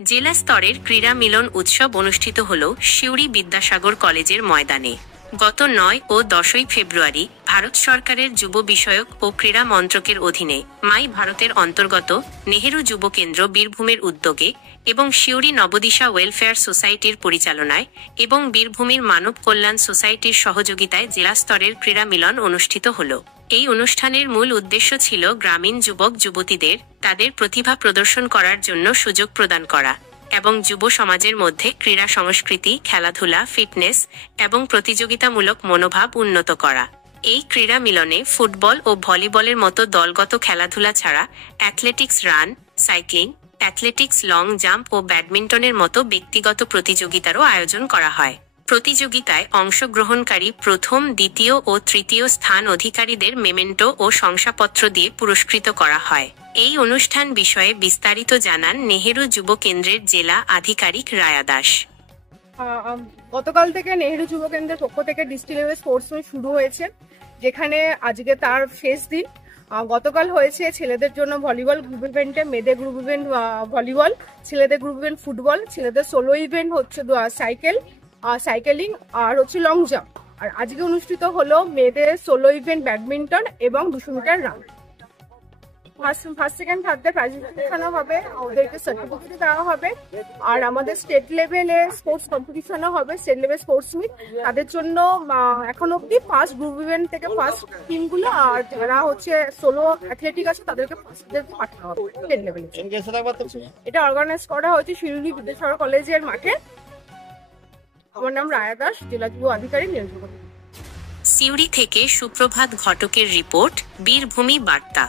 জেলা স্তরের ক্রীড়া মিলন উৎসব অনুষ্ঠিত হল সিউড়ি বিদ্যাসাগর কলেজের ময়দানে। গত 9 ও 10 ফেব্রুয়ারি ভারত সরকারের যুব বিষয়ক ও ক্রীড়া মন্ত্রকের অধীনে মাই ভারতের অন্তর্গত নেহেরু যুব কেন্দ্র বীরভূমের উদ্যোগে এবং সিউড়ি নবদিশা ওয়েলফেয়ার সোসাইটির পরিচালনায় এবং বীরভূমের মানব কল্যাণ সোসাইটির সহযোগিতায় জেলা স্তরের ক্রীড়া মিলন অনুষ্ঠিত হল। এই অনুষ্ঠানের মূল উদ্দেশ্য ছিল গ্রামীণ যুবক যুবতীদের তাদের প্রতিভা প্রদর্শন করার জন্য সুযোগ প্রদান করা এবং যুব সমাজের মধ্যে ক্রীড়া সংস্কৃতি, খেলাধুলা, ফিটনেস এবং প্রতিযোগিতামূলক মনোভাব উন্নত করা। এই ক্রীড়া মিলনে ফুটবল ও ভলিবলের মতো দলগত খেলাধুলা ছাড়া athletics, run, cycling, athletics, long jump ও ব্যাডমিন্টনের মতো ব্যক্তিগত প্রতিযোগিতারও আয়োজন করা হয়। প্রতিযোগিতায় অংশগ্রহণকারী প্রথম, দ্বিতীয় ও তৃতীয় স্থান অধিকারীদের মেমেন্টো ও শংসাপত্র দিয়ে পুরস্কৃত করা হয়। এই অনুষ্ঠান বিষয়ে বিস্তারিত জানান নেহেরু যুব কেন্দ্রের জেলা আধিকারিক রায়া দাস। গতকাল থেকে নেহেরু যুব কেন্দ্রের পক্ষ থেকে ডিস্ট্রিক্ট লেভেল স্পোর্টস মিট শুরু হয়েছে, যেখানে আজকে তার শেষ দিন। গতকাল হয়েছে ছেলেদের জন্য ভলিবল গ্রুপ ইভেন্টে, মেয়েদের গ্রুপ ইভেন্ট ভলিবল, ছেলেদের গ্রুপ ইভেন্ট ফুটবল, ছেলেদের সোলো ইভেন্ট হচ্ছে সাইকেলিং আর হচ্ছে লং জাম্প। আর আজকে অনুষ্ঠিত হলো মেয়েদের সোলো ইভেন্ট ব্যাডমিন্টন এবং 200 মিটার রান। ফার্স্ট সেকেন্ড থার্ডে প্রাইজ দেখানো হবে, ওদেরকে সার্টিফিকেট দেওয়া হবে। আর আমাদের স্টেট লেভেলে স্পোর্টস কম্পিটিশনও হবে, স্টেট লেভেল স্পোর্টস মিট। তাদের জন্য এখন অব্দি ফার্স্ট গ্রুপ ইভেন্ট থেকে ফার্স্ট টিমগুলো, আর যারা হচ্ছে সোলো অ্যাথলেটিক আছে তাদেরকে পাঠানো হবে স্টেট লেভেলে। এটা অর্গানাইজ করা হয়েছে শিউড়ি বিদ্যাসাগর কলেজের মাঠে। আমার নাম রায়া দাস, জেলা যুব আধিকারিক নেহেরু। সিউড়ি থেকে সুপ্রভাত ঘটকের রিপোর্ট, বীরভূমি বার্তা।